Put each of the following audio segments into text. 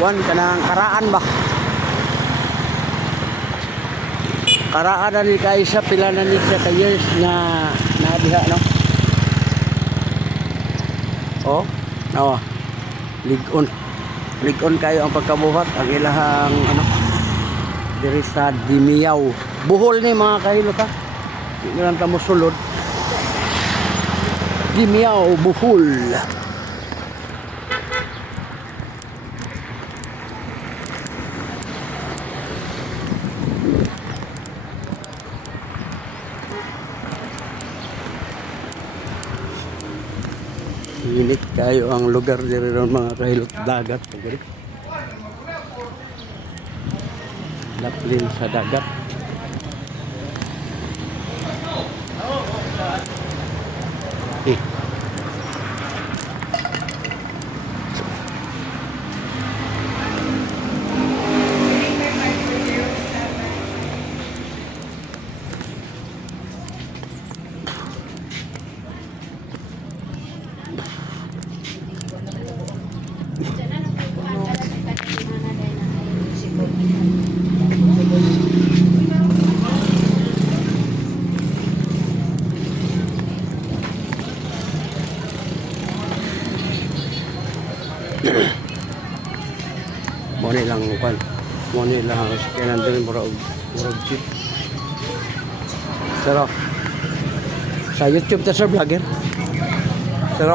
kuan kanang karaan ba. Karaan na ni kaisa pila na ni siya ka years na diha no. Oh, no. Ligon kayo ang pagkabuhat ang ilahang ano diri sa Dimiyaw. Buhol ni mga kahilo ka. Di lang ta mosulod. Dimiyaw Buhol. Init kayo ang lugar diri ron mga kahilot dagat. Laplin sa dagat. Mone lang kan. Mone lang kailan din murag jeep. Sir, sa YouTube ta sir vlogger. Sir,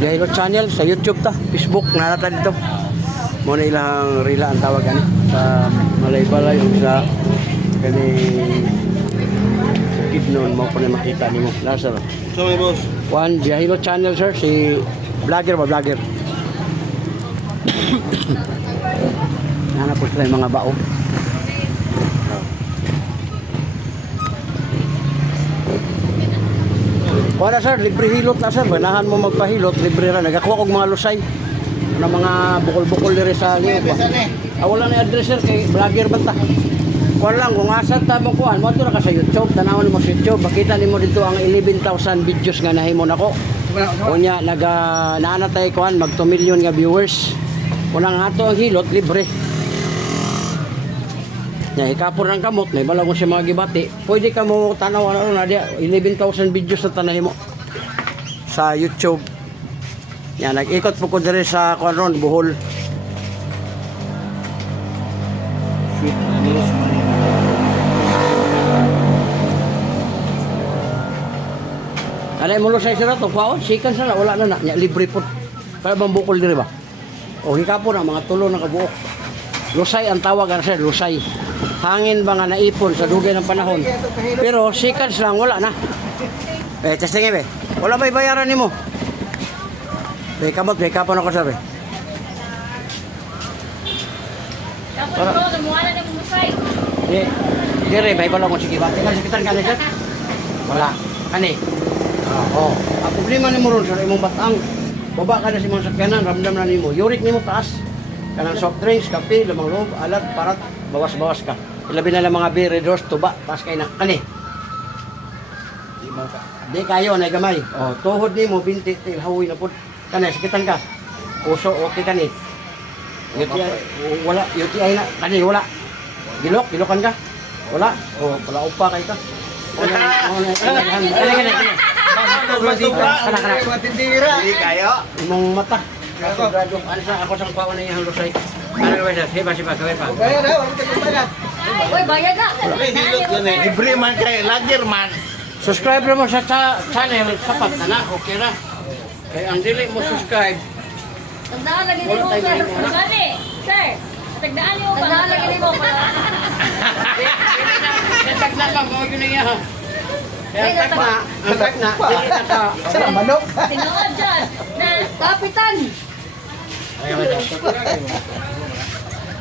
Dahilo channel sa YouTube ta, Facebook na nata dito. Mone lang rila ang tawag ani sa Malay-balay o sa kani Kidnon mo pa na makita nimo. Na sir. Sorry boss. One Dahilo channel sir, si vlogger ba vlogger. Hanap po sila yung mga bao. Wala sir, libre hilot na sir. Banahan mo magpahilot, libre na. Nagakuha kong mga lusay na mga bukol-bukol diri sa liyo ba. Wala na address sir, kay vlogger ba ta? Kuha lang, kung asat tabang kuhan, mo ito na ka sa YouTube. Tanawan mo sa YouTube. Makita nimo dito ang 11,000 videos nga nahimo nako. Kunya, naanatay kuhan, mag 2 million nga viewers. Unang ato ang hilot, libre. Ikapor ng kamot, may balang mo siya mga gibati. Pwede ka mo tanaw, ano na dia, 11,000 videos na tanahin mo sa YouTube. Yan, nag-ikot po ko diri sa Kuanron, Bohol. Alay mo lo sa isira to, kwaon, sikan sana, wala na na, libre po. Kaya bang bukol diri ba? O hikapor na, mga tulo na kabuok. Lusay ang tawag na sir, lusay. Hangin ba nga naipon sa dugay ng panahon. Pero seconds lang, wala na. Testing be. Wala ba bayaran nimo? Kamot, kapon ako sir. Tapos ko, sumuhala na mong lusay. Dire, may bala mo sige ba? Tingnan sakitan ka na sir? Wala. Kani? Oo. Ang problema ni mo ron sir, imong batang. Baba ka na si mga sakyanan, ramdam na nimo. Yurik nimo taas. Kanang soft drinks, kape, lamang loob, alat, parat, bawas-bawas ka. Ilabi na lang mga beer, doors, tuba, taas kayo na. Kani? Di kayo, na gamay. O, tuhod ni mo, binti, tilhawi na po. Kani, sakitan ka. Puso, okay kani. UTI, wala, UTI na. Kani, wala. Gilokan ka. Wala. O, pala upa kayo ka. Kani. Hindi kayo. Imong mata. Ako sang pao na yung lusay. Ano ba siya? Sipa, kawin pa. Uy, bayad na. Hilot yun eh. Libre man kayo. Lager man. Subscribe mo sa channel, sapat na na, okay na. Kaya ang dili mo subscribe, Tagdaan lagi ni mo, sir. Gani, sir. Tagdaan niyo ba? Tagdaan lagi ni mo. tagna pa, mo yun niya ha. Kaya tagna, dili na ka. Sarang manok. Tinood dyan. Na, kapitan.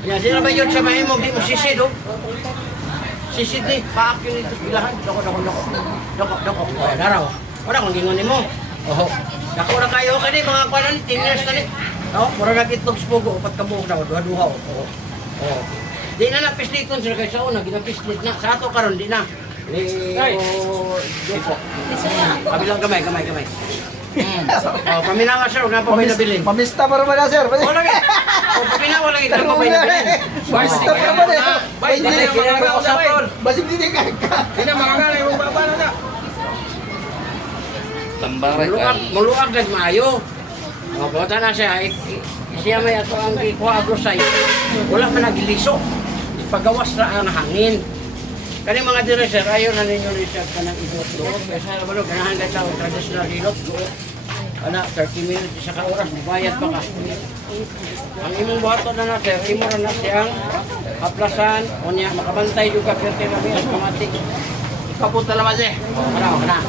Yan, di na ba yun sa mahimo, di mo sisid oh. Sisid di, paak yun ito bilahan. Doko. Daraw. Wala kung gingon ni mo. Oho. Dako na kayo ka di, mga kwanan, 10 years na ni. Mura nag-itlog spugo, upat ka buhok na, duha-duha. Di na napisliton sila kayo sa una, ginapislit na. Sa ato karon di na. Kabilang gamay. Oh, paminawa sir, wala pa ba nabilin? Pamista pa naman na, sir. O lagi. O paminawa lagi, ito pa ba nabilin? Pamista pa naman eh. Basig din ka. Muluag gad maayo. O, bota na siya. Siya may ato ang ikuha agrosay. Wala pa nagiliso. Paggawas na ang hangin. Kani mga dire sir, ayaw na ninyo research ka ng idot doon. Kaya sa naman, ganahan ka sa traditional ilot doon. Ana, 30 minutes sa oras, bayad pa ka. Ang imong buhaton na sir, imo na siyang aplasan, o niya, makabantay yung kapirte na may askamati. Ikapunta naman siya. O, kana.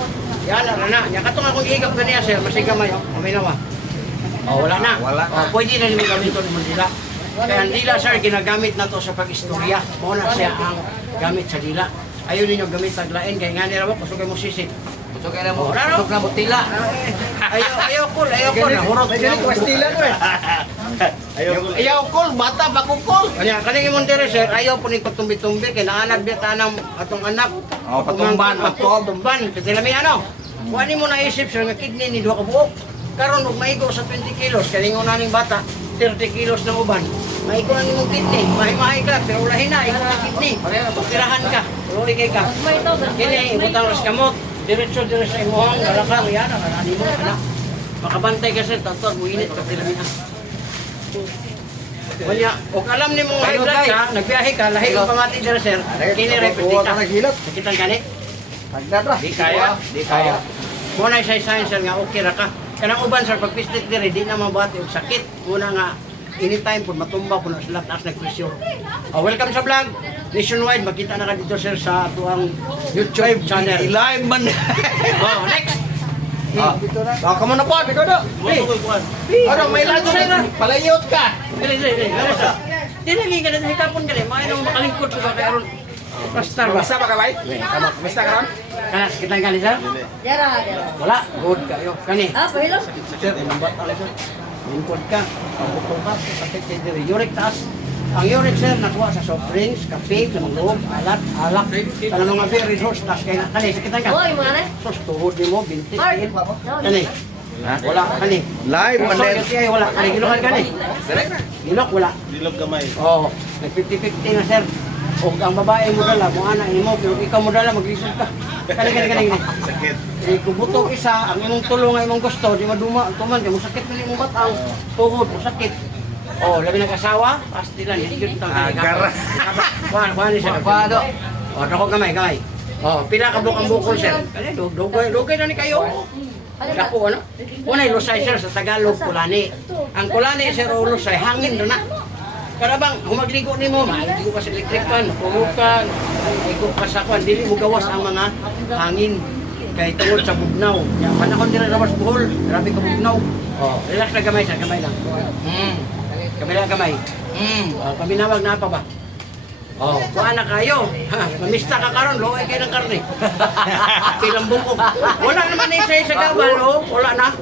Yan, na. Yan, katong akong igap ka niya sir, masigamay, o, kamay nawa. O, wala na. O, pwede na namin gawin ito naman dila. Kaya ang dila sir, ginagamit na to sa pag-istorya. Muna siya ang gamit sa dila. Ayaw ninyo gamit taglain, kaya nga nila mo, pasok mo sisit. Pasok na mo, pasok na mo tila. Ayaw kul, nahurot. Pastila no eh. Ayaw kol, bata, bakukol. Kanya, kaning imong dire sir, ayaw po ni patumbi-tumbi, kaya naanag biya tanang atong anak. Oh, patumban, patumban. Katilami ano? Kuhanin mo naisip sir, nga kidney ni duha ka buok. Karon ug maigo sa 20 kilos, kaning unaning bata, 30 kilos na uban. Maigo na nimong kidney, mahi-mahi ka, pero ulahin na, ikaw ang kidney. Pagtirahan ka, tuloy kay ka. Kini, ibutang ras kamot, diretso sa imuhang, galakang, yan, kanani mo, kana. Makabantay ka sir, doktor, muinit ka tilami na. Kanya, kung alam ni mong high blood ka, nagbiyahe ka, lahi kang pamati dira sir, kini repetita. Nakitang gani? Di kaya. Muna isa-isahin sir nga okay ra ka. Kanang uban sir, pag pislit diri, di na mabati og sakit. Muna nga, anytime po matumba po na sila taas nagpresyo. Welcome sa vlog. Nationwide, makita na ka dito sir sa atuang YouTube channel. Live man. Next! Kamu na po, ikaw na. Ano, may lado na. Palayot ka. Dili. Dinagi ka na hikapon ka rin. Mga nang makalingkod sa kaya ron. Pastar ba? Basta ba ka, bay? Basta ka ron? Kanas, kitang kani sir? Jara. Wala, good kayo. Kani. Pahilo. Sir, imambat ka sir. Lingkod ka, pabukol ka, sakit kayo diri. Uric taas. Ang uric sir, nakuha sa soft drinks, kape, lamang alat, alak. Tanang mga beer resource, taas kayo na. Kani, sakitan ka. Oy, mga ne. Sos, tuhod ni mo, binti. Mark. Kani. Wala, kani. Live man Sorry, kasi wala. Kani, gilokan kani. Gilok, wala. Dilog gamay. Oo, nag-50-50 na sir. O ang babae mo dala, mo anak mo, pero ikaw mo dala, maglisod ka. Kani. Sakit. Kung buto isa, ang imong tulong nga imong gusto, di maduma, tuman, di mo sakit na imong batang, tuhod, mo sakit. O, labi nag-asawa, pasti lang, yan yun itang Agar. Kuhan ni siya. O, dako gamay. O, pila ka bukang bukol sir. Kani, dugay na ni kayo. Dako, ano? Unay lusay sir, sa Tagalog, kulani. Ang kulani sir, o lusay, hangin doon na. Karabang, humagligo ni mo, maligo ka sa elektrikan, pulog ka, ligo ka sa kwan, dili mo gawas ang mga hangin. Kay tungod sa bugnaw. Yang panahon dira rawas buhol, grabe ka bugnaw. Oh, relax na gamay sa gamay lang. Gamay lang gamay. Paminawag na pa ba? Oh, kuha na kayo. Mamista ka karon, loay kayo ng karne. Pilang bukog. Wala naman isa sa gawan, oh, wala na.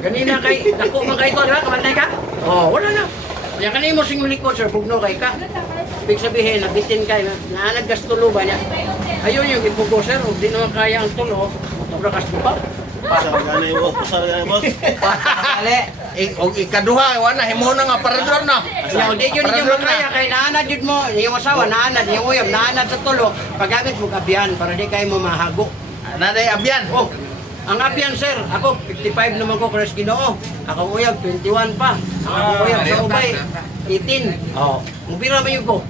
Ganina kay, dako man kayo, di ba? Kamantay ka? Oh, wala na. Yan kanina mo sing likod sir, bugno kay ka. Ibig sabihin, nabitin ka, naanag gas tulo ba niya? Ayun yung ipugo sir, o di naman kaya ang tulo, matubra kas pa. Pasal gani boss. Og ikaduha, wala himo na nga parador na. Yung di yun yung makaya, kay naanad yun mo, yung asawa, naanad, yung uyab, naanad sa tulo, paggamit mo kabiyan, para di kayo mo mahago. Naday abyan. Oh, ang abiyan sir, ako 55 naman ko kres Ginoo. Ako uyab 21 pa. Ako uyab sa ubay 18. Oh, mubira man yun ko.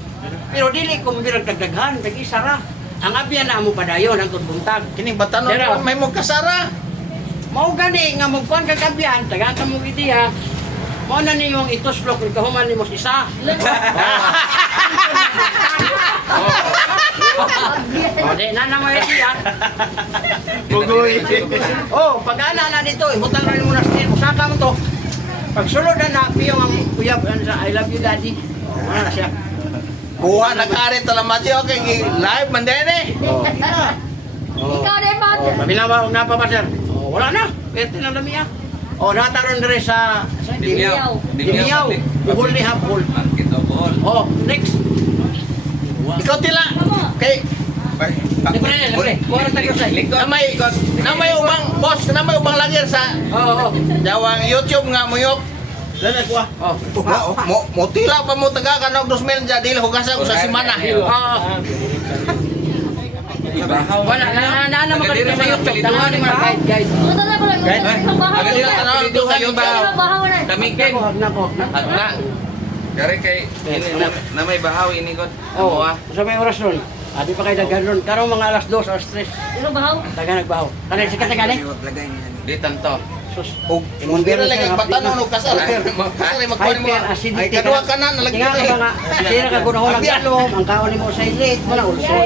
Pero dili ko mubira dagdaghan, kag isa ra. Ang abiyan na mo padayon ang buntag. Kining batanon Pero- may mo kasara. Mao gani nga magkuan kag abiyan, taga ka mo ideya. Mao na niyong ituslok kung kahuman nimo isa. Oh, di na na mo ideya. Bugoy. Oh, pag-ana na dito, ibutang na mo na steel. Usaka mo to. Pag sulod na piyong ang uyab ano sa I love you daddy. Oh, wala na siya. Kuha na kare talamati okay live man din eh. Ikaw din ba? Paminawa na pa ba sir? Oh, wala na. Pwede na lami ah. Oh, nataron dire sa Dimiyaw. Buhol ni Hapol. Oh, next. Ikaw tila. Kay Libre na, libre. Kuha tayo sa Namay ubang boss, namay ubang lager sa Oo, oo. Jawang YouTube nga muyok. Dala ko. Mo tila pa mo taga kanog 2,000 ja dili hugasan ko sa semana. Oo. Wala, na mo kanina sa YouTube. Tanaw ni mga guys. Ito na pala. Agad nila tanaw dito sa YouTube. Kamikin. Nako. Agna. Dari kay ini na may bahaw ini god. Oo. Amo ah. Sa may oras ron. Adi pa kayo daghan ron. Karong mga alas 2, alas 3. Ito bahaw. Daga nagbaho. Kanay sikat na gani. Di tanto. Sus. Og imong dira lang ang batanon og kasal. Kasal ay magkuha mo. Hyper acidity. Ay kaduha ka na nalagyan. Tinga ka ba nga? Sira ka kunahon ang galom. Ang kaon ni mo sa ilit. Wala ulso.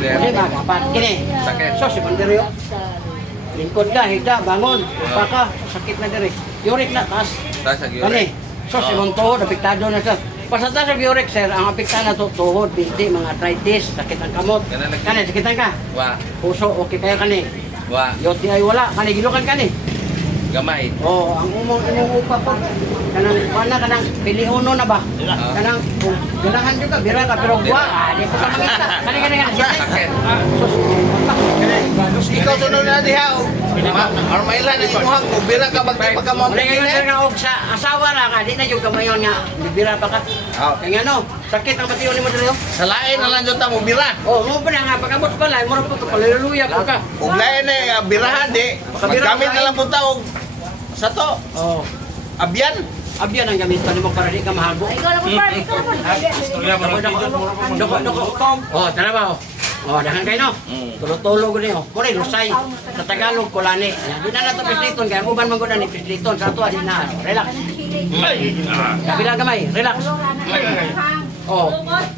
Kasi magapat. Kini. Sakit. So, si Panderio. Lingkod ka, higda, bangon. Upa ka. Sakit na diri. Uric na, taas. Tas agi. Kani. So, si mong tuhod, apektado na siya. Pasata sa uric, sir, ang apekta na to, tuhod, binti, mga arthritis, sakit ang kamot. Ganun lagi. Kani, sakitan ka. Wa. Puso, okay kayo kani. Wa. Yoti ay wala. Kani, gilukan kani. Gamay. Oh, ang imong upa po. Kanang piliuno na ba? Kanang ganahan jud ka bira ka pero wa di ko ka makita. Kani. Sakit. Ikaw sunod na diha. Armailan ang imuhang kung bira ka magpaka mo. Wala nga sir nga og sa asawa ra ka di na jud kamayon nga bira pa ka. Kaya nga no, sakit ang batiyon nimo diri. Sa lain na lang jud ta mo bira. Oh, mo pa na nga pagabot pa lang mo ra pa paluluya ko ka. Ug lain na birahan di. Magamit na lang punta og sa to. Oh, Abyan. abyan ang gamiton nimo para di ka mahago. Ikaw na po, par. Ikaw na po. Oh, tara ba? Oh, dahan kayo no. Tulo-tulo ko niyo. Kore lusay sa Tagalog kulani. Di na nato pisliton kaya uban man gud ni pisliton sa ato di na. Relax. Kabila gamay, relax. Oh.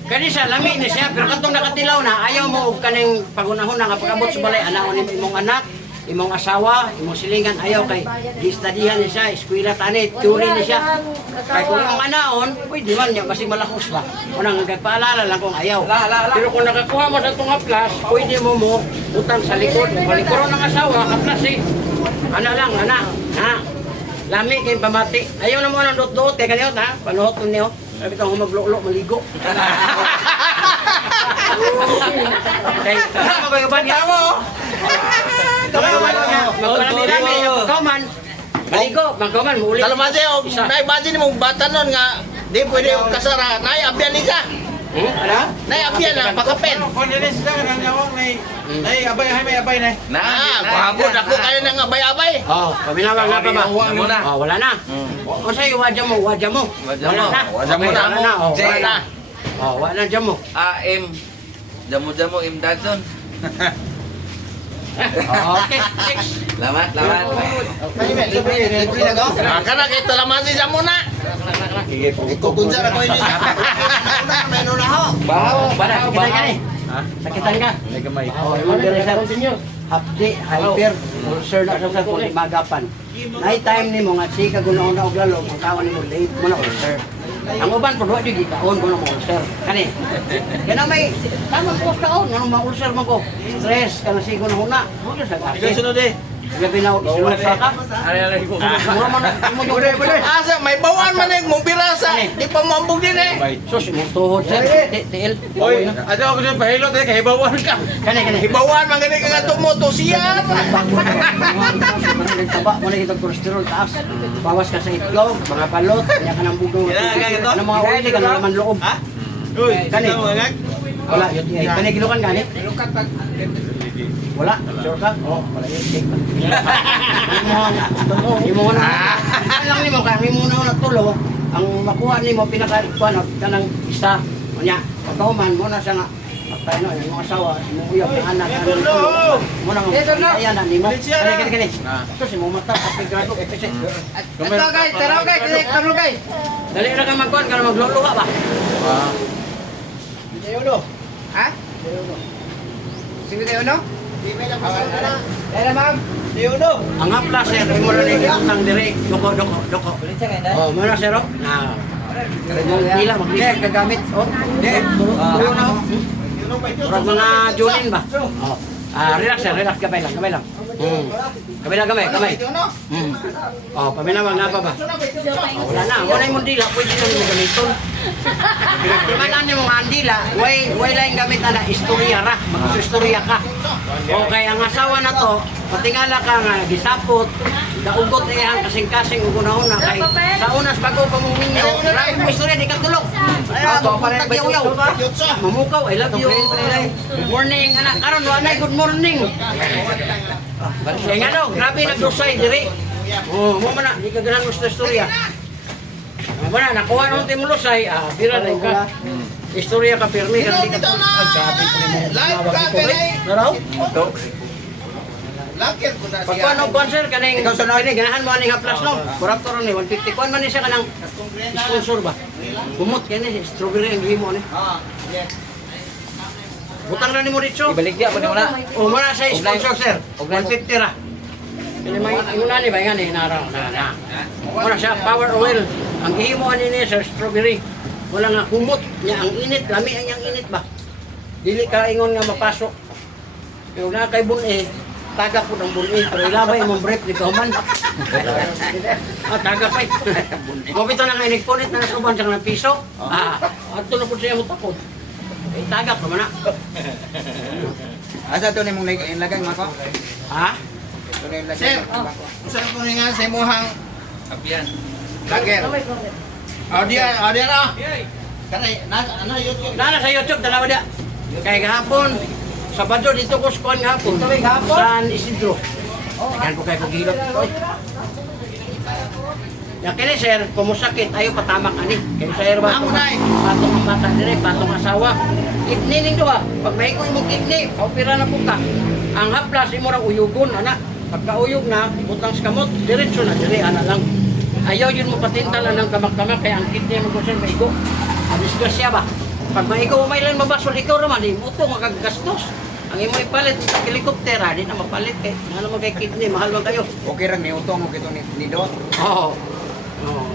Kani siya lami ni siya pero katong nakatilaw na ayaw mo og kaning pagunahon nga pagabot sa balay anaon ni imong anak. Imong asawa, imong silingan ayaw kay gi-studyhan ni siya, eskwela tani, teori ni siya. Kay kung imong anaon, pwede man niya basig malahos ba. Unang nagpaalala lang kung ayaw. Pero kung nakakuha mo sa itong haplas, pwede mo utang sa likod. Balikuron ng asawa, haplas eh. Ana lang, ana. Ha? Lami kay pamati. Ayaw na mo ng dot-dot, kaya kaniyot ha? Panuhot mo niyo. Sabi ito, humaglo-lo, maligo. Okay, tama ba yung bagay mo? Magparami-rami, magkauman. Maligo, magkauman, muulit. Kalamaje og naibadin mo bata nun nga di pwede og kasara. Nay abyan ni ka. Ano? Nay abyan na pakapin. Na. Mahabod ako kayo nang abay-abay. Oh, paminawag na pa ba? Muna. Oh, wala na. O sa'yo, wadya mo. Wadya mo. Wala na. Wadya mo na. Wala na. Oh, Jay. wala na. Oh, wala na dyan mo. AM. Jamu-jamu im Dadson. Oh, okay, next. Lamat. Kana kay talamasi sa muna. Ikukunsa ra ko ini. May nulaho. Bahaw. Sakitan ka ni. Sakitan ka. Oh, yung diri sa hapdi, hyper, ulcer na sa kung magapan. Night time ni mo nga si kagunahon na og lalo, ang kawan ni mo late mo na ulcer. Ang uban po di gikaon ko na mo ulcer. Kani. Kana may tamang ko kaon, ano ma ulcer man ko. Stress kana sigo na huna. Mo sa kasi. sunod eh. Gabi na sunod sa ka. Ari ko. Mura man mo yung Asa may bawan man ning mong birasa. Di pa mambog din eh. sus mo tuhod sir. TL. Oy, ato ako sa pahilot eh kay bawan ka. Kani. Hibawan man gani ka tumo to siya. Taba mo na itong cholesterol taas. Bawas ka sa itlog, mga balot, kaya ka ng bugong. Ano mga uli ka na naman loob. Ha? Uy, Kani. ngak. Wala, yun. Kani gilukan gani? Wala, sure ka? Oo, wala yun. Take pa. Imo na. Lang nimo kay imo na tulo. Ang makuha nimo pinaka-kuan kanang isa. Unya, pagkauman mo na siya nga pagpaino yung asawa, yung uyab ng anak, mo nang ayan na nimo. Kani. So si mo mata sa pigado kasi. Ito guys, tara guys, tara guys. Dali ra ka magkuan kana maglolo ka ba? Ha? Sino tayo no? Dala ma'am. Diuno. Ang apla sir, imo ra ni utang dire, doko. Oh, mo na sir. Na. Pila magpila gagamit. Oh, di. Tulo na. Murag mga Julin ba? Oh. Relax sir, relax, gabay lang. Kabila gamay, gamay. Oh, paminawag na pa ba? Wala na, wala yung dila, pwede na mo gamiton. Kaya na mong andila, way lang gamit na istorya ra, mag-istorya ka. O kaya ang asawa na to, patingala ka nga, gisapot, kaugot na yan, kasing-kasing, una-una, kay sa unas bago pa mong minyo, marami mo istorya, di ka tulog. Ay, magtagyaw-yaw. Mamukaw, I love you. Good morning, anak. Karon, wanay, good morning. Kaya nga no, grabe nagdusay, diri. Oh, mo man na, di ka ganang gusto istorya. Mo na, nakuha nung timulusay, bira na ka. Istorya ka, pirmi ka, di ka tulog. Grabe pa rin mo. Live ka, kanay. Naraw? Lakit ko na siya. Pagkano sponsor kaning ganahan mo aning haplas no. Kuraptor ni 150 kuan man ni siya kanang sponsor ba. Kumot kani strawberry ang gihimo ni. Butang na nimo dito. Ibaligya pa ni mo na. O muna sa sponsor sir. 150 ra. Kini may una ni ba ngani naraw na. Muna siya power oil. Ang gihimo ani ni sir strawberry. Wala nga kumot niya ang init, lami ang yang init ba. Dili ka ingon nga mapasok. Pero na kay bun taga po ng buli, pero ilabay mong brief di kauman. Taga pa. Mabito na nga inigpunit na nasuban siyang ng piso. Ato na po siya mo takot. Taga pa man na. Asa to ni mong ilagang mako? Ha? To ni ilagang. Sir, saan ko nga sa imuhang Apian. lager? Audio na. Kanay, na YouTube. Nana sa YouTube, dalawa dia. Kaya gahapon, Sabado dito ko sa kuwan gahapon. San Isidro. Tagan ko kayo paghilot. Yan kini sir, kumusakit, ayaw patamak ani. Kaya sir ba? Amo na eh. Patong ang bata dire, patong asawa. Kidney ning duha. Pag may ko imong kidney, opera na po ka. Ang haplas imo ra uyugon ana. Pagka uyog na, butang sa kamot, diretso na dire ana lang. Ayaw yun mo patintalan ng kamak-kamak kaya ang kidney mo ko sir maigo. Disgrasya ba? Pag maigo may lang mabasol ikaw ra man, imo to magagastos. Ang imo ipalit sa helicopter, di na mapalit kay ano man kay kidney, mahal man kayo. Okay ra ni utong mo kito ni Dot. Oo. Oo.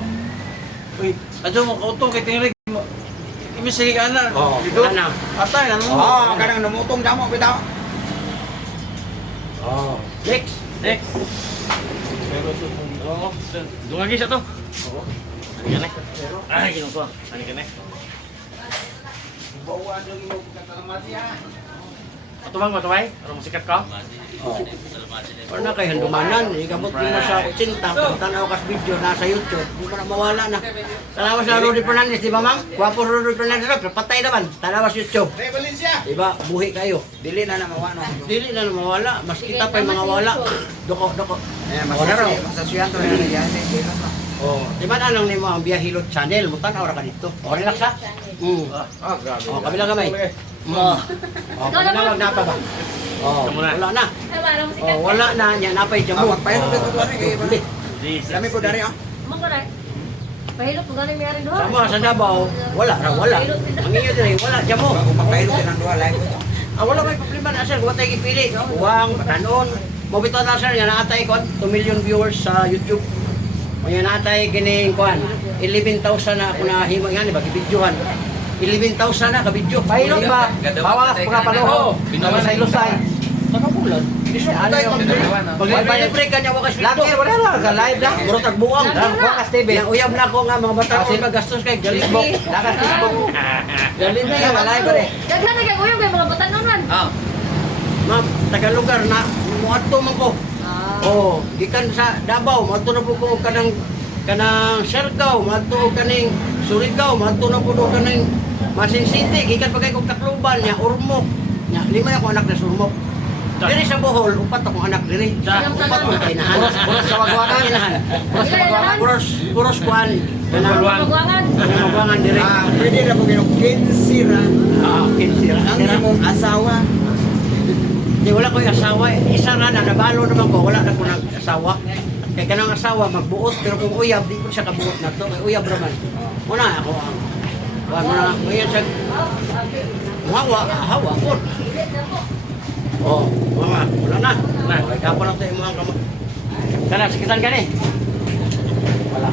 Uy, adyo mo auto kay tinglig. Imisig ana. Oo. Ana. Atay ano mo? Oh, kanang namutong damo bitaw. Oo. Next. Next. Oo. Dungagi siya to. Oo. Ani ka na. Ay, ginuso. Ani ka na. Bawa ang imo katalamati ha. Atubang mataway? Ano musikat ka? Or na kay handumanan, igamot mo sa 80, tanaw kas video nasa YouTube, di mo na mawala na. Tanawas na Rudy Fernandez, di ba ma'am? Guwapo Rudy Fernandez, patay naman, tanawas YouTube. Hey, Valencia. Diba, buhi kayo. Dili na mawano. Dili na mawala, mas kita pa yung mga wala. Doko. Eh, Wala raw. masasuyan to ni yan. Oh, di ba na lang nimo ang Biyahilot channel, mutanaw ra ka dito. O relax ha. Grabe. Oh, kabila kamay. Oh, kabila na pa ba? Oh, wala na. Oh, wala na nya napay jamo. Magpahilo dito dari kay Bali. Lami po dari oh. Mangkaray. Pahilot kung galing mayroon doon. Sama sa Davao, wala. Ang iyo dire, wala jamo. Magpahilo din ang duha live. Wala may problema na sir, wala tayo gipili. Uwang, patanon. Mobito na sir, yan naatay ko 2 million viewers sa YouTube. May naatay kining kuan. 11,000 na ako na himo yan, iba gibidyohan. 11,000 na ka video. Pahilot ba? Bawas mga paluho. Binawa sa ilusay. Takabulan. Ano yung pag-libre ka niya wakas video. Laki, wala lang. Live lang. Muro tagbuang. Wakas TV. Yang uyab na ko nga mga bata ko magastos kay Facebook. Lakas Facebook. Galing na yung Live rin. Daghan na kay uyong kay mga batan naman. Ma'am, taga-lugar na muadto man ko. Oh, gikan sa Davao, muadto na po ko kanang Siargao, muadto kaning Surigao, muadto na po kanang Masin City, gikan pa kay kog Tacloban nya Ormoc. Nya lima ako anak na Surmoc. Diri sa Bohol, upat akong anak diri. Upat ko kay nahan. Puros sa wagwanan inahan. Puros kuan. Magwangan. Magwangan diri. Pwede na po kinong kinsira. Kinsira. Ang imong asawa. Di wala ko yung asawa. Isa ra na nabalo naman ko, wala na ko nag-asawa. Kaya kanang asawa magbuot, pero kung uyab, di ko siya kabuot na to. May uyab raman. Muna ako ang kuan mo na ngayon sa hawa po. Oh, wala na. Ay kapon na tayo mga kamot. Kana, sakitan ka ni? Wala.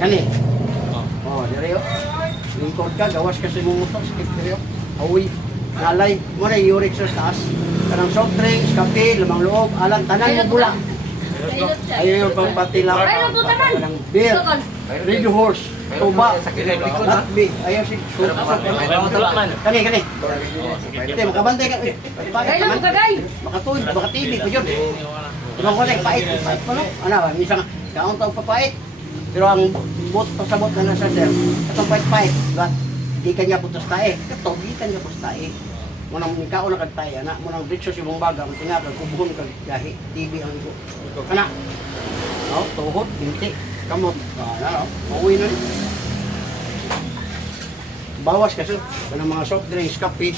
Kani? Oh, diri oh. Lingkod ka, gawas ka sa mong motor, sakit diri oh. Awi, nalay, mo na uric sa taas. kanang soft drinks, kape, lamang loob, alang tanan mo bula. Kailot siya. Ayaw yung pagpatila. Kailot po tanan. Kanang beer, Sukon. red horse, tuba, latbi, ayaw si kani. Kani, makabantay ka. Kailot po kagay. Makatuod, makatibi ko yun. Ibang ko pait pa no? Ano ba, minsan kaon tawag papait. Pero ang pasabot na nasa sir, itong pait-pait, diba? Di kanya putos tae. Ito, di kanya putos tae. Munang ikaw na kagtae, anak. Munang ditso si mong baga, ang tinapag, kubuhon kag gahi, TV ang ito. Anak, no? Tuhod, binti, kamot. Ano, mauwi na rin. Bawas kasi, kanang mga soft drinks, kape,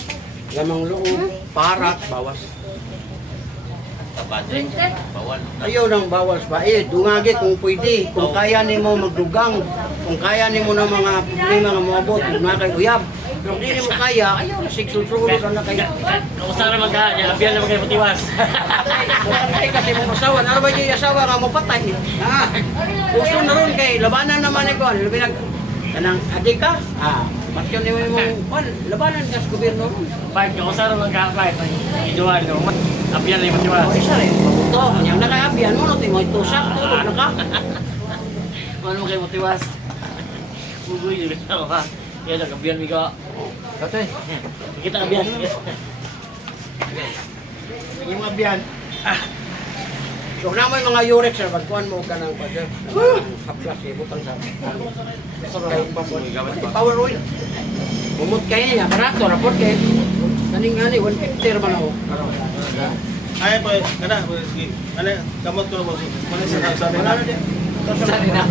lamang loob, parat, bawas. Printed. Ayaw nang bawas ba? Dungagi kung pwede. Kung kaya ni mo magdugang, kung kaya ni mo ng mga problema nga moabot, mga kay uyab. Pero hindi mo kaya, ayaw na sigsusulo ka na kayo. Kausara magka, labihan naman kayo matiwas. Ay kasi mo asawa, ano ba yung asawa nga mo patay? Ha? Puso na ron kay, labanan naman ikaw. Labi nag, kanang adik ka? Matyo ni mo yung, labanan ka sa gobyerno ron. Pag kausara magka, iduan no. Labihan na yung matiwas. O isa rin, ito, yung nakaabihan mo, no, mo itusak, tulog na ka. Ano mo kayo matiwas? Bugoy, di ba ka? Yan, nagabihan mi ka. Katoy. Kita kabihan. Sige mga biyan. So na mo yung mga urex sir, bagkuhan mo ka ng pagka. Haplas, butang sa. Power oil. Bumot kayo niya, barato, raport kayo. Kaning ani, 150 naman ako. Ay, boy, kada, boy, sige. Ano, kamot ko na boss. Ano sa Wala na din. Sorry na.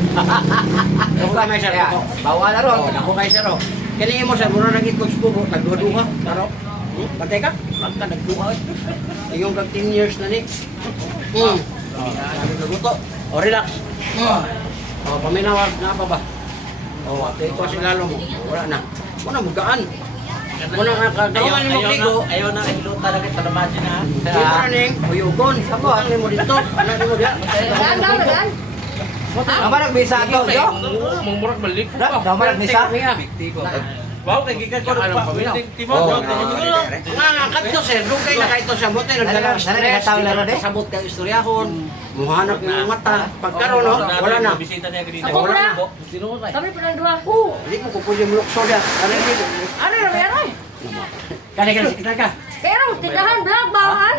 Ako ka may sir. Bawal na ron. Ako kay sir. Kani mo sir, muna naging coach ko, nagduha-duha. Taro. Patay ka? Magka nagduha. Yung kag 10 years na ni. Nagluto. O relax. O paminawag na pa ba? O ito si lalo mo. Wala na. Muna mugaan. Muna kagawin mo ligo. Ayaw na, iluta na kita naman din ha. Di mo na ning uyugon. Sabo ang mo dito. Ano mo diya? Daan, daan, daan. Ang marag bisa to, yo. Mumurak balik. Ang marag bisa. Wow, kay gikan ko pa. Timo. Nga kadto sir, dugay na kay to sa bote nagdala Dali, stress. tao laro de. Sabot ka istoryahon. Muhanap ng mata. Pagkaroon no, wala na. Bisita niya kanina. Ako na. Sino ba? Kami pa ng duha. Hindi ko pupuli mo lukso dia. Ano ni? Ano na meron? Kani kita ka. Pero tindahan vlog bahan.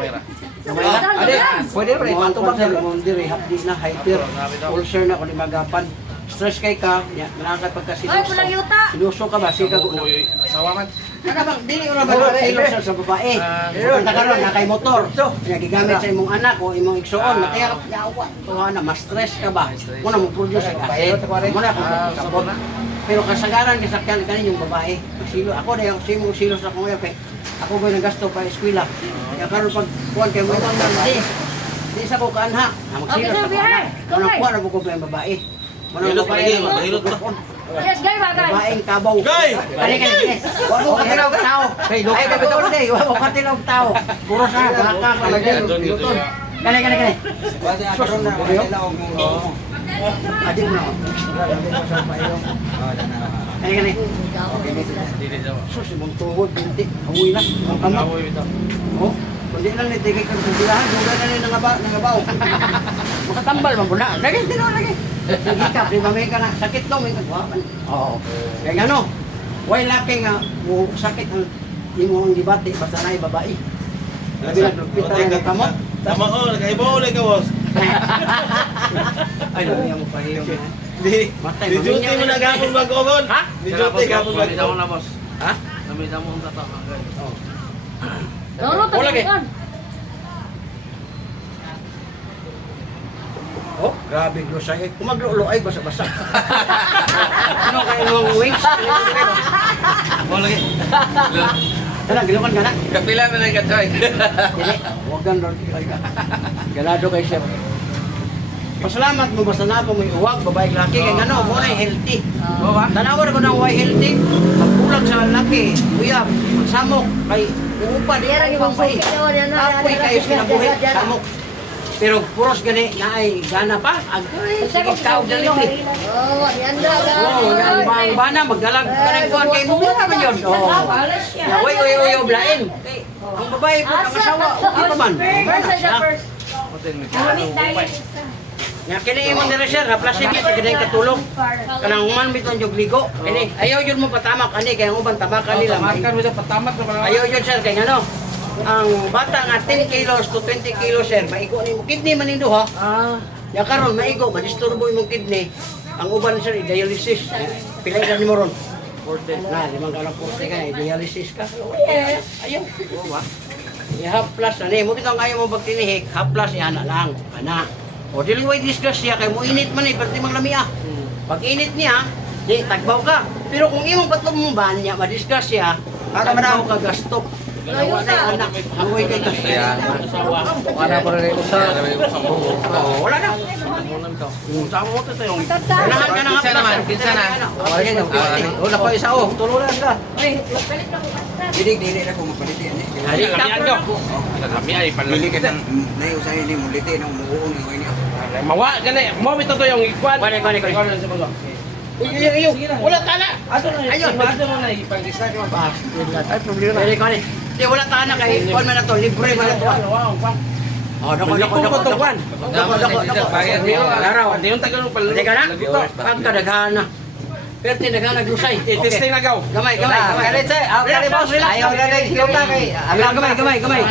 Tindahan Ade, vlog. pwede rin Mo ipanto ba sir, mo diri hapdi na hyper. Ulcer na ko ni magapan. Stress kay ka, nya nakakay pagka Ay, pulang yuta. sinuso ka ba siga ko na. Asawa man. Ano bang dili ora ba silos sa babae? Kung karon na kay motor. Nya gigamit sa imong anak o imong igsuon, kaya yawa. Tuwa na mas stress ka ba? Muna mo produce ka. Muna ko sabot. Pero kasagaran ni sakyan kanin yung babae. Silo ako na yung simo silos ako ngayon kay ako ba nagasto pa eskwela. Kaya karon pag kuan kay mo di sa ko kanha. Okay, sir, bihay. Ano Okay. kuan na ko yung babae. Muna Hilot babae. lagi, mahilot pa. Yes, gay bagay. Babaeng kabaw. Gay! Kani. Wa mo katilaw tao. Ay kapito ko day, wa mo katilaw tao. Puro sa baka kalagay. Kani. Pwede na karon na. Adi mo na. Kani. Dili daw. Sus, imong tuhod, binti. Amoy na. Ang kamot. Amoy bitaw. Oh, kundi lang ni tigay kang tubilahan. Dugay na ni nangabaw. Makatambal man po na. Lagi, tino, lagi. Lagi ka, di ba may ka na. Sakit to, may kagwapan. Oo. Kaya ano, way laki nga, sakit ang imo ang dibati, basta na babae. Labi lang, lupita na ng kamot. Tama ko, nagkaiba ulit ka, boss. Ay, labi mo pa yung. Di, Matay, di duty maminyaw mo na na gapon mag-ogon. Ha? Di duty gapon Namita mo mag-ogon. na boss. Ha? Namita mo ang tato. Loro to Wala, kan. Oh, grabe glosa eh. Kung maglulo ay basa-basa. Ano kayo mga wings? Mo lagi. Tara, gilukan ka na. Kapila na lang ka try. Dili, huwag gan Lord kay ka. Galado kay sir. Pasalamat mo basta na mo may uwag, babae laki kay ano, mo na healthy. Tanawar ko ng why healthy. Pagkulang sa laki, uyab, samok kay uupad. Dira gyud ang Pangpay. suki niya na. Apoy kayo kinabuhi, samok. Pero puros gani na ay gana pa. Sige tao dali. Oh, yan daw. Oh, yan bang bana magdalag ka ng kuwan kay mo naman yun. Oh. Uy, blain. Ang babae po, ang asawa, okay pa man. First and the first. Gamit tayo. Nga kini imong dire sir, haplas sige kini katulog. Kanang human biton jog ligo. Kini ayaw jud mo patamak ani kay ang uban tamak kanila. Markan mo sa patamat na Ayaw jud sir kay ano. Ang bata nga 10 kilos to 20 kilos sir, maigo ni mo kidney man nindo ha. Ya karon maigo, madisturbo imong kidney. Ang uban sir dialysis. Pilay na nimo ron. 40 na, limang kalang 40 ka, dialysis ka. Ayaw. I-haplas na ni, mo bitang ayaw mo pagtinihik, haplas yan na lang, ana. O dili way disgrasya kay mo init man eh, pati maglamia. Pag init niya, di tagbaw ka. Pero kung imong patlong mo ba niya madisgrasya, tagbaw ka gastok. Wala na anak, hangoy kay Ayan. Para ko rin usa. Oh, wala na. Sama mo to yung. Kailangan ka na Pinsa naman, pinsa na. Wala pa isa oh. Tuluran ka. Magpalit ka bukas. Dili na ko mapalit yan eh. Hari ka Kamian po. Kami ay Dili ka panlaki. na usahay ni muliti ng muon ng ini. Mawa, gani. Mo bito to yung ikuan. Kani. Iyo, wala tana. Ayun, Bato mo na ipag-isa ko ba? ay problema. Kani. Di wala tana kay kuan man na to, libre man na to. Oh, dako. Laraw. Hindi yung tagal ng Hindi ka na? Pagkadaghan na. Pero tinaghan naglusay. Testing na gaw. Gamay. Kalit say, kali boss. Ayaw na rin kita kay. Gamay.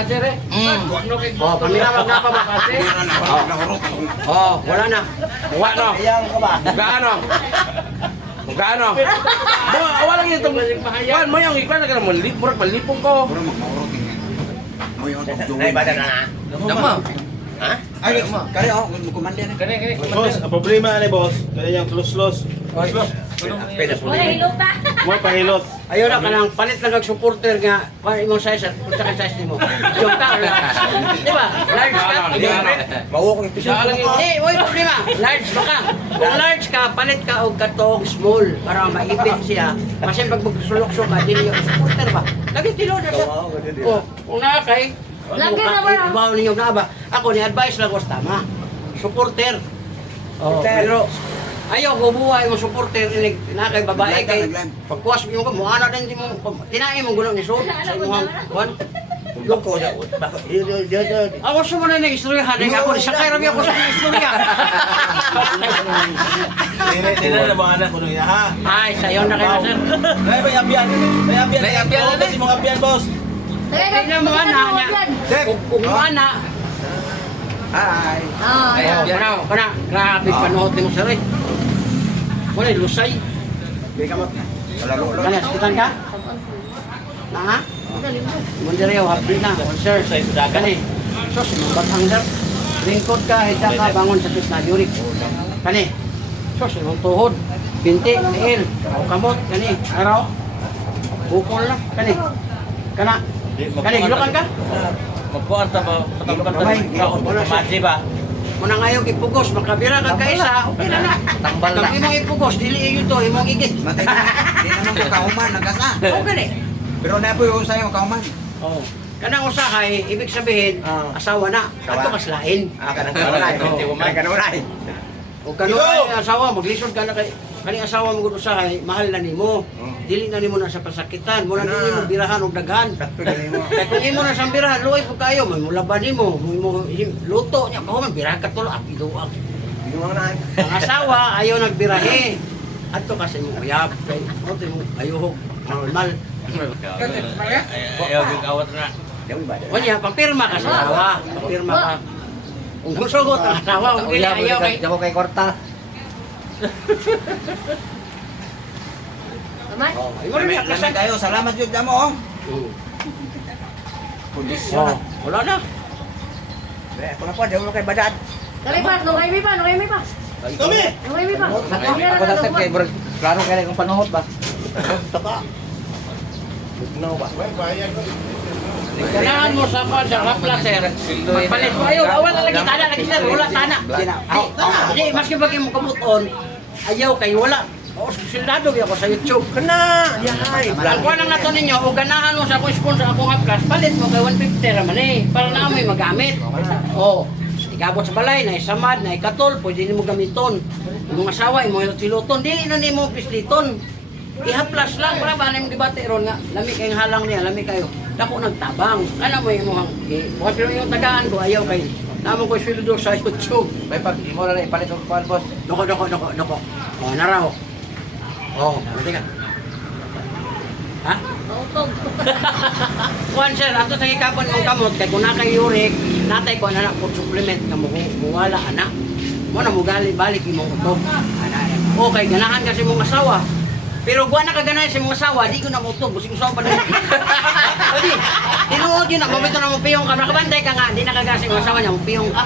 Oh, paminawag na pa ba? Oh, wala na. Wa no. Ayaw ka ba? Gaano? Wala lang itong kuan mo yung ikuan na mo lipor palipong ko. Puro magmaurot yan. Mo yung pagduwi. Naibada na. Dama. Ay, kari ako, kumanda na. Boss, ang problema ni boss, kaya yung close-close. Wala hilota. Mo pahilot. Ayaw na ka nang palit lang kag supporter nga kung imong size at kung sa size nimo. Yung ka. Di ba? Large ka. Mawo kong Siya lang yung Wala problema. Large ba ka? Kung large ka, palit ka og katong small para maipit siya. Kasi pag magsulok-sulok ka, dili yung supporter ba? Lagi tilo na siya. Oh, kung nakakay, Lagi na ba? ibaw ninyo na ba? Ako ni advice lang ko tama. Supporter. Oh, pero ayaw ko buhay mo supporter inig na kay babae kay pagkuwas mo mo ana din mo tinae mo gulo ni so sa imong kuan. loko na. Ako sa mo na ng istorya ha ako sakay ra ako sa istorya. Dili na mga anak ko nung ha. Ay sayo na kayo sir. May abyan na ni. Mga abyan boss. Tingnan mo ana nya. Kung mo ana Hi. kana grabe panood mo sir. Wala lusay. Di ka mo. Lalo. Kana sitan ka? Na? Mundireo happy na sir sa kani. Sos batang sir. Lingkod ka hita ka bangon sa tis na yurik. Kani. Sos imong tuhod. Binti, tiil, o kamot, kani, araw. Bukol na, kani. Kana. Kani, gilukan ka? magkuan ta ba patambal ta pamati ba. Muna ngayon ipugos, makabira ka kaisa, okay na na. Tambal na. Kung imong ipugos, dili iyo to, imong igit. Matay. Di na nang kauman nagasa. O gani. Pero na po yung usahay mo kauman. Oh. Kanang usahay, ibig sabihin, asawa na. Ato kas lain. Kanang kauman. Kanang kauman. O kanang asawa, maglisod ka na kay kani asawa mo gud usahay, mahal na nimo. Dili na nimo na sa pasakitan, mo na dili mo birahan og daghan. Kaya kung imo na sa birahan, luoy po kayo, may mulaban nimo, mo luto niya, ko man birahan ka tulo, apiduang. Ang asawa ayaw nagbirahe. Adto kasi mo uyab kay mo ayuho normal. Ayaw gigawat na. Wanya, papirma ka sa asawa, papirma ka. Kung susugot ang asawa, kung dili ayaw kay Ako kay kwarta. Naman? Imo rin Lamig kasay kayo. Salamat yun dyan mo. Kondisyon. Wala na. Ako na po. Diyan mo kay Badad. Kami pa, nungay mi pa. Kami! Nungay mi pa. Ako na kay bro. Klaro kay kung panuhot ba. Kailangan mo sa kwan sa hapla sir. Magpalit mo ayaw, wala lagi tana lagi sir, wala tana. Di maski pag mo kabuton, ayaw kay wala. O sildado gyud ako sa YouTube. Kana, yahay. Ang kuan ang nato ninyo, o ganahan mo sa akong sponsor akong haplas, palit mo kay 150 ra man eh para na mo magamit. Oh, ikabot sa balay na isamad na ikatol, pwede nimo gamiton. Imong asawa imo tiluton, dili na nimo pisliton. Ihaplas lang para ba nimo debate ron nga lami kay halang niya, lami kayo. Dako nagtabang. Alam mo yung mga, pero yung tagaan ko, ayaw kay, naman ko sweldo sa YouTube. May pag imo na ipalit og kuan boss. Doko. O, naraw. O, mati ka. Ha? Utog. Kuan sir, ato sa ikapon mong kamot, kay kung nakay uric, natay ko na po supplement na mo wala ana. Mo na mo balik imong utog. Okay, ganahan kasi mong asawa. Pero buwan na kaganahan sa mong asawa, di ko na mutog, busing usaw pa na. Odi, tinuod yun na, mabito na mong piyong ka, nakabantay ka nga, di nakagasi mong asawa niya, mong piyong ka.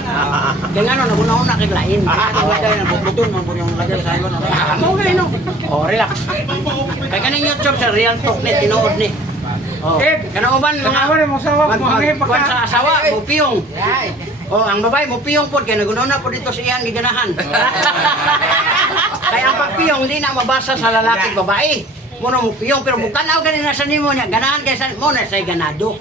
Kaya nga no, naguna-una kay lain. Kaya nagbubuton mo yung lagay sa iyo. Mo gay no. Oh, relax. Kaya kaning YouTube sa Real Talk ni tinuod ni. Oh, kana uban mga mo sa kuan sa asawa, mo piyong. Oh, ang babae mo piyong pod kay naguna-una pod dito sa iyang giganahan. Kaya ang pagpiyong hindi na mabasa sa lalaki at babae. Muna mo piyong pero mutanaw gani na sa nimo niya ganahan kay sa mo na say ganado.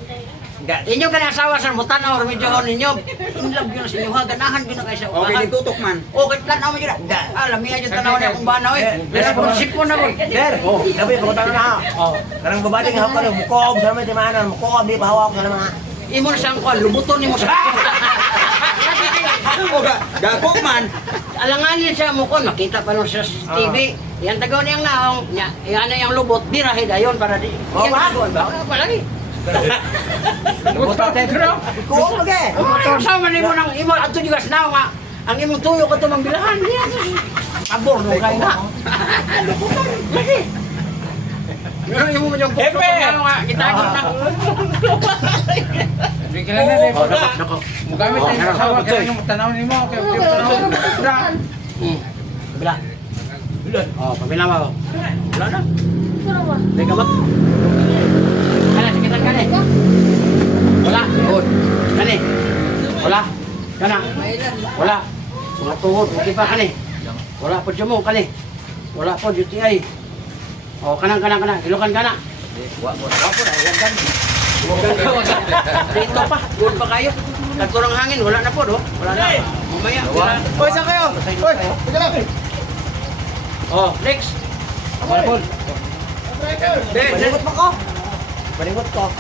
Inyo gani asawa sa mutanaw medyo ninyo. Inlove gyud sa inyo ha ganahan gyud na kay sa upahan. Okay, tutok man. Okay, tanaw mo gyud. Alam niya gyud tanaw niya kung banaw eh. Pero prinsipyo na ko. Sir, sabi ko tayo na. Oh, Karang babae nga ako mo ko sa may timanan, mo ko di pa hawak na mga. imo na siyang kuan lubuton nimo sa. O gako man. Alanganin siya mo kon makita pa nun siya sa TV. Yan tagaw niyang naong, yan na yung lubot, birahe dayon para di. Yan tagaw ba? Palagi. Lubot ta tayo. Ko mage. Sama nimo nang imo adto juga sa naong nga. Ang imong tuyo ka to mangbilahan. Pabor mo kay na. Lubutan. Lagi. Pero imo mo yung pokso nga gitagit na. Bigyan na rin po. Nako. Mugamit tayo sa asawa kaya yung tanaw ni mo. Kaya yung tanaw. Bila. Oh, pamila mo. Wala na. Puro ba? May gamot. Kana, sikitan ka ni. Wala. Good. Kani. Wala. Kana. Wala. Mga tuhod. Okay pa kani. Wala po dyan mo. Kani. Wala po. UTI. O, kanang. Ilukan ka na. Wapo na. Huwag ka. Dito pa. Good pa kayo. Nagturang hangin. Wala na po. Do. Wala na. Mamaya. Oy, saan kayo? Oy, tika lang. Oh, next. Malapol. Palingot pa ko. Palingot ko.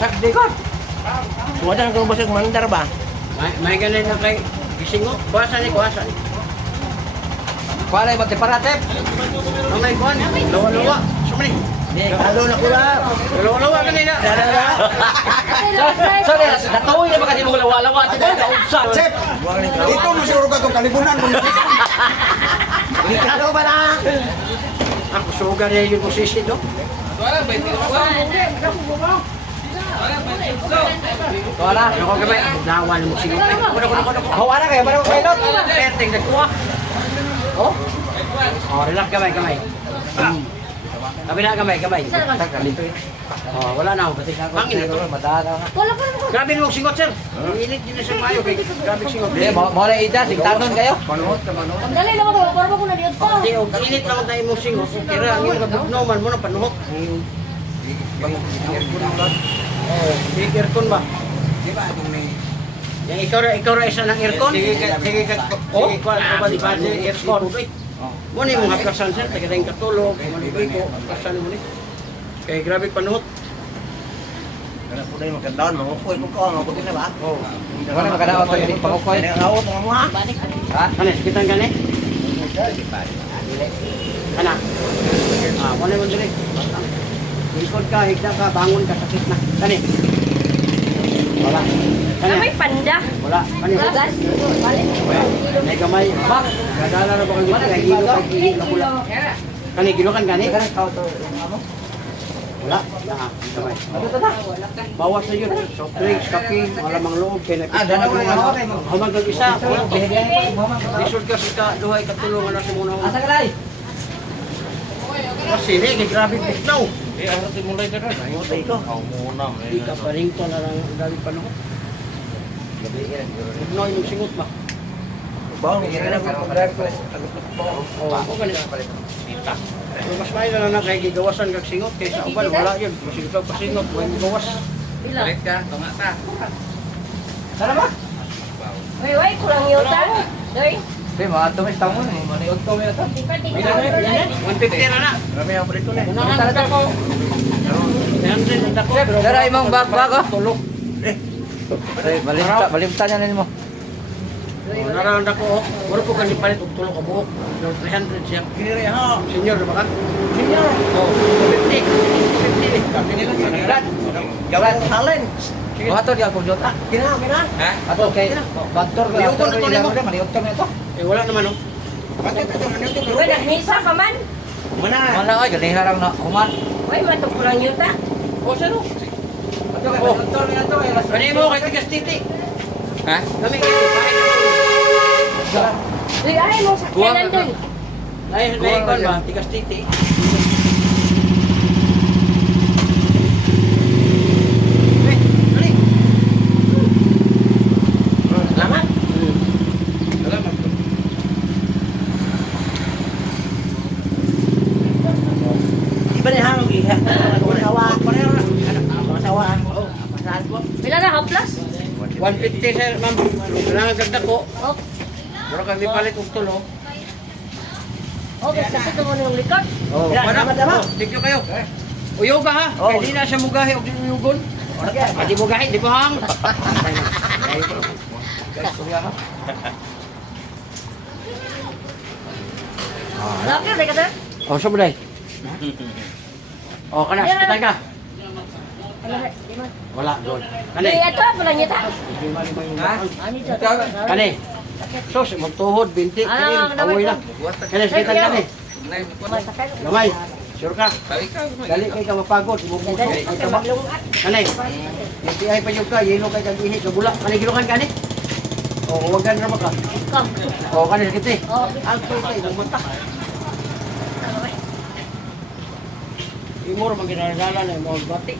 Sak dikot. Wala na kung basig mandar ba? May ganun na kay Gisingo. Kuwasan ni. Kuan ay bati paratep. Mamay kuwan. Lawa-lawa. Sumali. Halo na ko lang. Lawa-lawa kanina. Sorry, natuloy na ba kasi mo lawalawa at kaunsa. Chef, ito mo siguro ka itong kalibunan. Ano ba na? Ako sugar niya yung posisi do. Wala. Ako gamay. Nawan mo sigo. Kuno. Hawa na kayo para pilot. Perting nagkuha. Oh. Oh, relax gamay. Gamay. Oh, wala na ako. Hangin na to. Madara nga. Wala pa naman. Grabe mo singot, sir. Init din na sa mayo kay grabe singot. Mo na ida sigtanon kayo. Ang dali naman ko. Para ba ko na diyan pa? Di og init lang tayo mo singot. Kira ang yung gabugno man mo na panuhot. Oh, big aircon ba? Di ba itong may... Yang ikaw ra isa ng aircon? Sige ka. Oh, kuan ba di ba aircon? Mo ni mong haplasan sir, taga dayong katulog, malibay ko, haplasan mo ni. Kay grabe panuhot. Kaya po na yung magandaan, mangukoy mo ko, mangukoy na ba? Oh. Wala makadaot tayo di pangukoy. Nakakawot ang mga. Ha? Kani, sikitan gani? Kana. Ah, mo ni mo diri. Ikot ka, higda ka, bangon ka, sakit na. Kani. Wala. Kani. May panda. Wala. Kani. Gas. Balik. May kamay. Bak. Kadala na ba kayo kay hilo kay hilo pula. Kani gilukan gani? Wala. Na, kamay. Bawas na yun. Soft drinks, kape, malamang loob, pinapit. Humag ng isa. Lisod ka sa duhay katulungan na si muna. Asa ka dai? Kasi kay grabe buknaw. Ang timulay ka rin. Ayun ito. Ang muna. Di ka pa rin to na lang grabe panahon. Buknaw yung singot ba? Bawang, hindi na ako mag-drive. Ako ganito. Pero mas may na kay gigawasan kag singot kaysa uban wala yun. Mas ikaw pa singot, may gawas. Bila. Balik ka, tunga ka. Sana ba? Way, kulang yuta. Doy. Di mga tumis tamo ni maniod to mi ato. Bila na yan. 150 na na. Marami ang prito na. Unahan ka ko. 300 ang dako. Sir, dara imong bag-bag, oh. Tulog. Balimtan niya nimo. Naraon ako, wala po kang ipalit og tulog ka buhok. 300 siya. Kiri ha. Senior ba ka? Senior. Oh, 50. 50. Kami nila kiniran. Gawan talent. Oh, ato di ako jota. Kina. Ha? Ato kay Baktor ko. Liugon na to nimo. Maliot kami ito. Eh wala naman oh. Bakit ito nandito ko? Uy, nagnisa pa man. Mana? Mana ay gali harang na human. Uy, matukulang yun ta. Oh, sino? Ato kay Baktor ni ato ay Kani mo kay tigas titi. Ha? Kami kay pahay. Uy, ay mo sa Kuwang kanan doon. Ay, naikon ba? Tigas titi. Eh, dali. Salamat. Salamat. Iba ni hangog iha. Sawa. Pareho na. Mga sawa. Oh, masahan po. Pila na haplas? 150 sir, ma'am. Kailangan ganda ko. Oh, Pero kami palit og tulo. okay, sakit mo yung likod. Oh, Yan, para dapat, dapat. thank you kayo. Uyoga ha. Oh. Kaya di na siya mugahi og di uyugon. Di mugahi, di ba hang? Laki, ulit ka sir. Oh, sa bulay. Oh, kana, hospital ka. Ano, di man. Wala, doon. Uy, Kani. ito, pala niya ta. Ha? Ano ito? Kani. Sos, magtuhod, binti, Ah, kini, damay awoy ko. na. Kani, hospital ka ni. Masakay. Gamay. Sure ka? Balik ka. Dali kay ka mapagod. Dali, Ay, ito tama. maglungat. Kanay, UTI pa yung ka, yelo kay kag-ihi, kabula. Kanay, gilukan ka ni? O, huwagan na ka. Ikaw. O, kanay, sakit eh. Oh, Ang tutay, bumata. Imor, mag-ginarala na yung mga bati.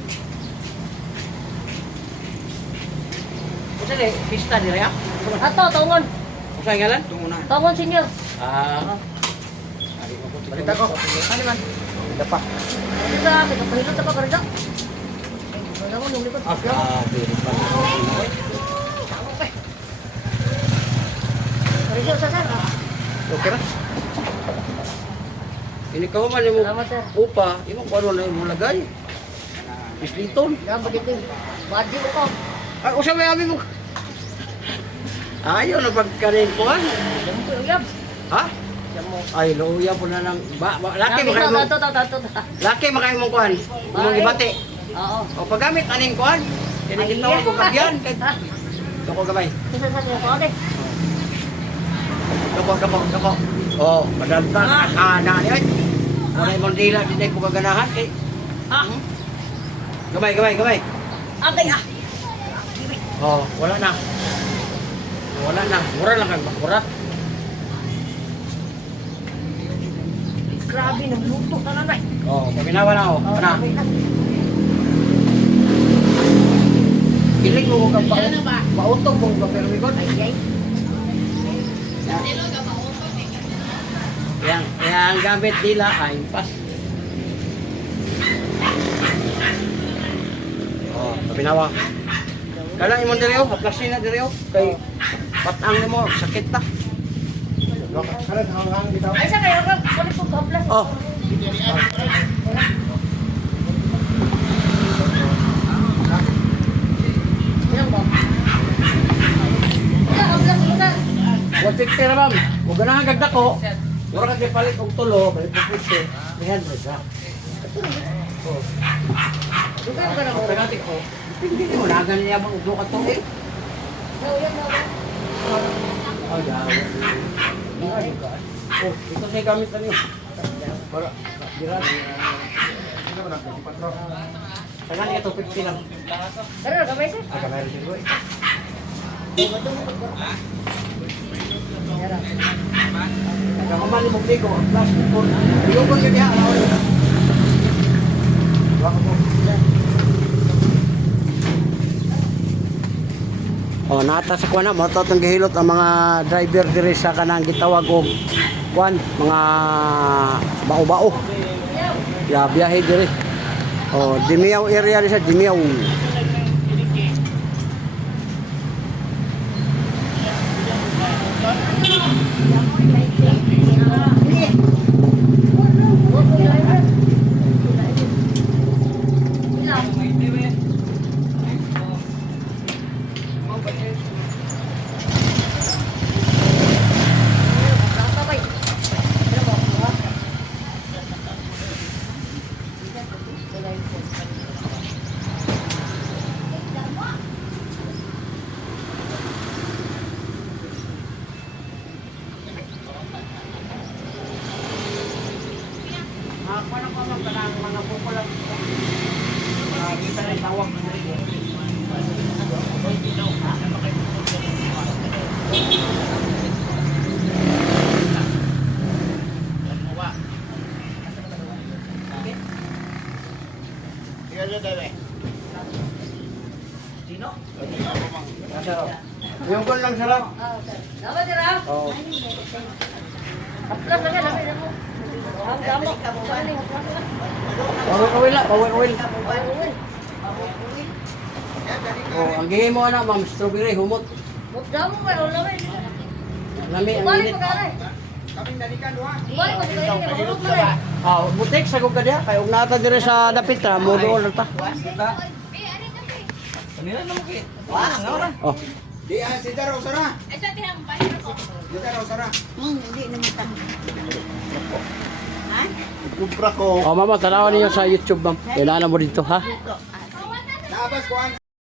Kasi ni, pista ni Raya. ato, tungon. Kung saan ngalan? Tungon, senior. Ah. Balita ko. Ano man? Ito pa. Ano sa akin? Kapahilot na pa, karga. Wala mo, nung likod. Very pa. Karga, sa sir. Okay ra? Ini ka man yung Salamat, sir. upa, imong kung ano na yung lagay. Isliton. Yan, bagay din. Badi mo ko. Ay, usap may amin mo. Ayaw na pagkarin ko ha? Jampo, uyab. Ha? Ay, luya po na ng... Laki makain mo. Laki makain mong kuhan. Mong ibati. Oo. O paggamit, aning kuhan. Kinikintawan ko kagyan. Dako gabay. Isa sa ko, okay. Dako. O, madalta. Na yan. Wala yung dila, hindi ko kaganahan. Eh. Gamay. Okay, Oh, wala na. Mura lang kang makurat. Grabe, nagluto ka na na. Oh, paminawa na ako. Oh, Pana. okay na. Ilig mo kang pautog mong paperwigon. Ay, Yang gamit nila ay pas. Oh, paminawa. Kala imong direo, haplasin na direo. Kay patang mo, sakit ta. Ay, sa kayo, kulit ko haplas. Oh. Ilang ba? Ilang haplas, ilang. 150 na ma'am. Huwag ka na hanggang dako. Mura ka palit og tulo, balik po pwede. 300 ha. Oh. Dugay mo ka na mo. Pagkati ko, hindi mo nagan niya mo ulo ka to eh. Nauyan na ba? Oh, daw. Oh, ito siya gamit na niyo. Para, dirat. Saan ito 50 lang. Pero, kamay sir. Aga meron siguro eh. Aga kamali mo ligo, ang plastic po. Ligo yun diha, alawan yun. Waka po. Oh, nata sa kuwan na, matotong gihilot ang mga driver diri sa kanang gitawag og kuwan, mga bao-bao. Ya, biyahe diri. Oh, Dimiao area rin sa Dimiao. Paano ko mga pupulang? Kita na tawag na rin. Sino? Yung kon lang sarap. Dapat dira. Oo. Haplas lang yan, dami na mo. Ang damo. Pawil lang, pawil. Oh, ang gihimo na ma'am, strawberry humot. Damo ba ulo ba? Lami ang Balik init. mo kare. Balik mo kare, mahulog na rin. Ah, butik sa kog kadiya kay ug nata dire sa dapit ra mo doon ta. Kanina naman kayo. Oh. Di si Daro Sara. Ay sa tihang bahay ko. Di Daro Sara. Hindi naman tang. Kumpra ko. Oh, mama, tanawan niyo sa YouTube, ma'am. Kailangan mo dito, ha? Nabas ko ang